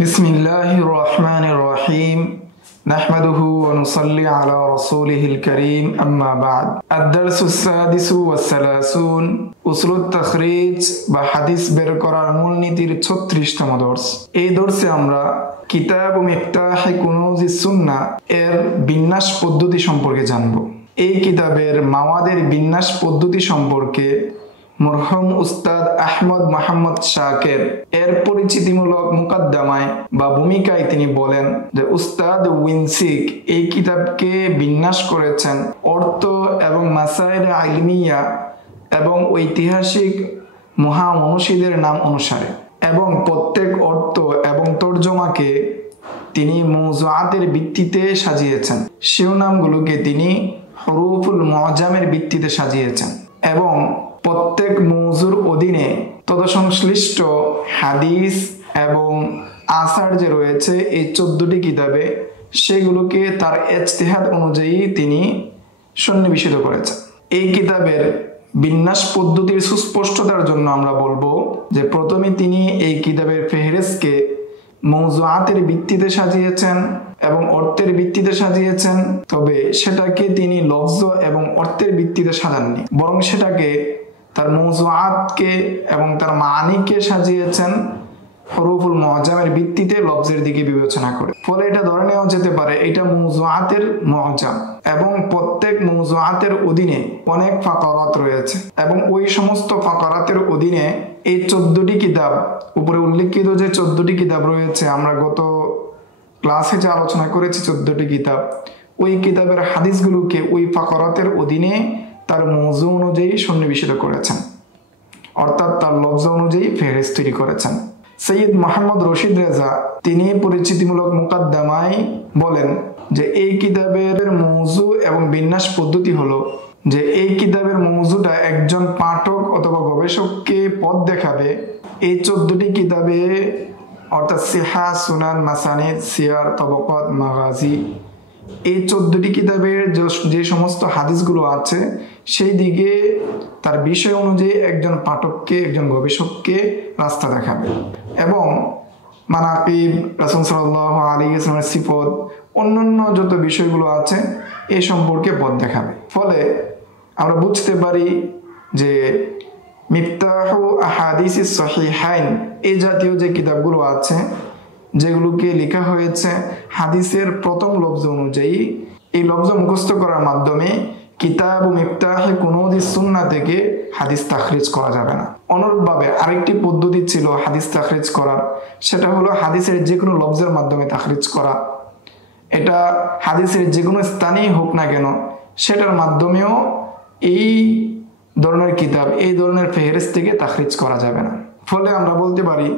बिस्मिल्लाहिर रहमानिर रहीम नहमदुहु व नुसल्ली अला रसूलिहिल करीम अम्मा बाद अद-दर्सुस सादिसु वस्सलासून उसूलुत तखरीज বা হাদিস বের করার মূলনীতির 36তম দর্স। এই দর্সে আমরা কিতাব মিফতাহ কুনুজিস সুন্নাহ এর বিন্যাস পদ্ধতি সম্পর্কে জানব। এই কিতাবের মাওয়াদের বিন্যাস পদ্ধতি সম্পর্কে মরহুম উস্তাদ আহমদ মোহাম্মদ শাকির এর পরিচিতিমূলক মুকদ্দমায় বা ভূমিকায় তিনি বলেন যে উস্তাদ উইনসিক এই কিতাবকে বিন্যাস করেছেন অর্থ এবং মাসাইল ইলমিয়া এবং ঐতিহাসিক মহামনীষীদের নাম অনুসারে, এবং প্রত্যেক অর্থ এবং তর্জমাকে তিনি মওজুআতের ভিত্তিতে সাজিয়েছেন। শিরোনামগুলোকে তিনি হুরুফুল মুআজ্জামের ভিত্তিতে সাজিয়েছেন এবং প্রত্যেক মওজুর অধীনে তদসংশ্লিষ্ট হাদিস এবং আসার যে রয়েছে এই 14টি কিতাবে সেগুলোকে তার ইজতিহাদ অনুযায়ী তিনি সন্নিবেশিত করেছেন। এই কিতাবের বিন্যাস পদ্ধতির সুস্পষ্টতার জন্য আমরা বলবো যে প্রথমে তিনি এই কিতাবের ফেহরিস্তকে মওজুআতের ভিত্তিতে সাজিয়েছেন এবং অর্থের ভিত্তিতে সাজিয়েছেন, তবে সেটাকে তিনি লফজ এবং অর্থের ভিত্তিতে সাজাননি, বরং সেটাকে তার মওজুআতকে এবং তার মানিকে সাজিয়েছেন হুরুফুল মুআজ্জামের ভিত্তিতে লফজের দিকে বিবেচনা করে। ফলে এটা ধরে নেওয়া যেতে পারে এটা মওজুআতের মুআজ্জাম এবং প্রত্যেক মওজুআতের অধীনে অনেক ফাকারাত রয়েছে এবং ওই সমস্ত ফাকারাতের অধীনে এই 14টি কিতাব, উপরে উল্লেখিত যে 14টি কিতাব রয়েছে, আমরা গত ক্লাসে যে আলোচনা করেছি 14টি কিতাব, ওই কিতাবের হাদিসগুলোকে ওই ফাকারাতের অধীনে তার মওজু অনুযায়ী সন্নিবেশিত করেছেন, অর্থাৎ তার লফজ অনুযায়ী ফেহরিস্ত তৈরি করেছেন। সৈয়দ মোহাম্মদ রশিদ রেজা তিনি পরিচিতিমূলক মুকদ্দমায় বলেন যে এই কিতাবের মওজু এবং বিন্যাস পদ্ধতি হলো যে এই কিতাবের মওজুটা একজন পাঠক অথবা গবেষককে পথ দেখাবে। এই 14টি কিতাবে অর্থাৎ সিহা, সুনান, মাসানিদ, সিয়ার, তবাকাত, মাগাজি, এই 14টি কিতাবের যে সমস্ত হাদিসগুলো আছে সেই দিকে তার বিষয় অনুযায়ী একজন পাঠককে, একজন গবেষককে রাস্তা দেখাবে এবং মানাকিব, রাসূল সাল্লাল্লাহু আলাইহি ওয়াসাল্লামের সিফত, অন্যান্য যত বিষয়গুলো আছে এই সম্পর্কে পথ দেখাবে। ফলে আমরা বুঝতে পারি যে মিফতাহু আহাদিসিস সহিহাইন এই জাতীয় যে কিতাবগুলো আছে যেগুলোকে লেখা হয়েছে হাদিসের প্রথম লফজ অনুযায়ী, এই লফজ মুখস্থ করার মাধ্যমে কিতাব মিফতাহ কুনুজিস সুন্নাহ থেকে হাদিস তাখরিজ করা যাবে না। অনুরূপভাবে আরেকটি পদ্ধতি ছিল হাদিস তাখরিজ করার, সেটা হলো হাদিসের যে কোনো লফজের মাধ্যমে তাখরিজ করা। এটা হাদিসের যে কোনো স্থানেই হোক না কেন সেটার মাধ্যমেও এই ধরনের কিতাব, এই ধরনের ফেহরিস্ত থেকে তাখরিজ করা যাবে না। ফলে আমরা বলতে পারি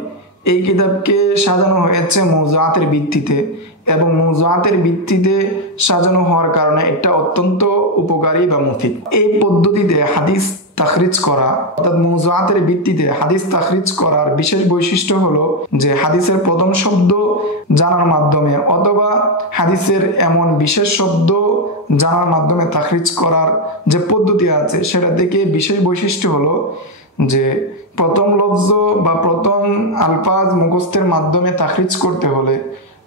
এই কিতাবকে সাজানো হয়েছে মওজুআতের ভিত্তিতে এবং মওজুআতের ভিত্তিতে সাজানো হওয়ার কারণে এটা অত্যন্ত উপকারী বা মুফিদ। এই পদ্ধতিতে হাদিস তাখরিজ করা অর্থাৎ মওজুআতের ভিত্তিতে হাদিস তাখরিজ করার বিশেষ বৈশিষ্ট্য হলো যে হাদিসের প্রথম শব্দ জানার মাধ্যমে অথবা হাদিসের এমন বিশেষ শব্দ জানার মাধ্যমে তাখরিজ করার যে পদ্ধতি আছে সেটা থেকে বিশেষ বৈশিষ্ট্য হলো যে প্রথম লফজ বা প্রথম আলফাজ মুখস্থের মাধ্যমে তাখরিজ করতে হলে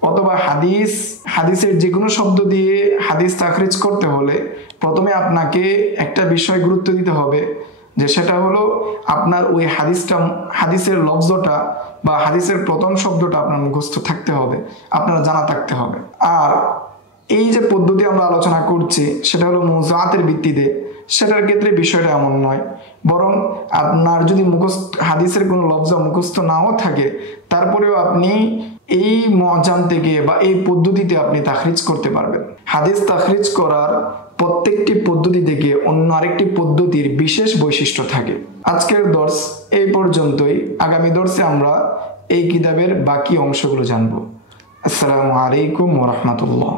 অথবা হাদিসের যে কোনো শব্দ দিয়ে হাদিস তাখরিজ করতে হলে প্রথমে আপনাকে একটা বিষয় গুরুত্ব দিতে হবে, যে সেটা হলো আপনার ওই হাদিসের লফজটা বা হাদিসের প্রথম শব্দটা আপনার মুখস্থ থাকতে হবে, আপনার জানা থাকতে হবে। আর এই যে পদ্ধতি আমরা আলোচনা করছি সেটা হলো মওজুআতের ভিত্তিতে, সেটার ক্ষেত্রে বিষয়টা এমন নয়, বরং আপনার যদি হাদিসের কোনো লফজ মুখস্থ নাও থাকে তারপরেও আপনি এই মুআজ্জাম থেকে বা এই পদ্ধতিতে আপনি তাখরিজ করতে পারবেন। হাদিস তাখরিজ করার প্রত্যেকটি পদ্ধতি থেকে অন্য আরেকটি পদ্ধতির বিশেষ বৈশিষ্ট্য থাকে। আজকের দর্স এই পর্যন্তই। আগামী দর্সে আমরা এই কিতাবের বাকি অংশগুলো জানব। আসসালামু আলাইকুম ওয়া রাহমাতুল্লাহ।